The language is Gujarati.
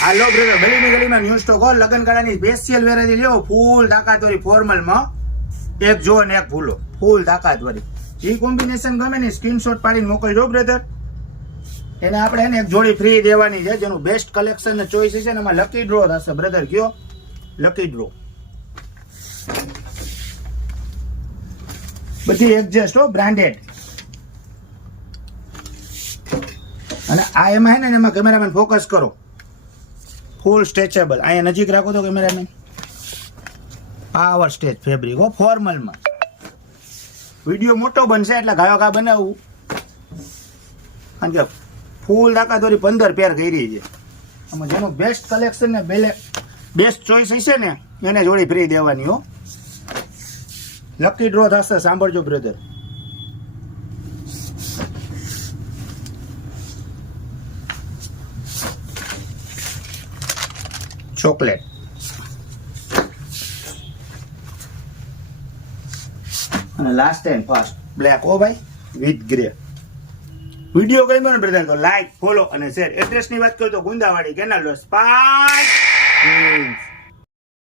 હાલો બ્રધર, ગલીમાં ન્યૂ સ્ટોક હો, લગન ગાળાની સ્પેશિયલ વેરાયટી લેવો, ફૂલ તાકાતવાળી ફોર્મલમાં, એક જો ને એક ભૂલો, ફૂલ તાકાતવાળી. એ કોમ્બિનેશન ગમે ને સ્ક્રીનશોટ પાડીને મોકલજો બ્રધર. એને આપણે એને એક જોડી ફ્રી દેવાની છે, જેનું બેસ્ટ કલેક્શન ને ચોઈસ છે ને એમાં લકી ડ્રો થશે બ્રધર. કયો લકી ડ્રો, બધી એડજસ્ટ હો, બ્રાન્ડેડ. અને આ એમાં હે ને એમાં કેમેરામેન ફોકસ કરો, ફૂલ સ્ટ્રેચેબલ. અહીંયા નજીક રાખો તો કેમેરામેન. પાવર સ્ટેચ ફેબ્રિક હો, ફોર્મલમાં. વિડીયો મોટો બનશે એટલે ગાયો ગા બનાવવું, કારણ કે ફૂલ તાકાતવાળી 15 પેર કરી છે. આમાં જેનું બેસ્ટ કલેક્શન ને બેસ્ટ ચોઈસ હશે ને એને જોડી ફ્રી દેવાની હો. લકી ડ્રો થશે, સાંભળજો બ્રધર. ચોકલેટ અને લાસ્ટ એન્ડ ફાસ્ટ બ્લેક હો ભાઈ, વિથ ગ્રે. વિડીયો ગમ્યો ને બ્રધર તો લાઈક, ફોલો અને શેર. એડ્રેસની વાત કરું તો ગુંદાવાડી, કેનાલ રોડ, સ્પાઇક.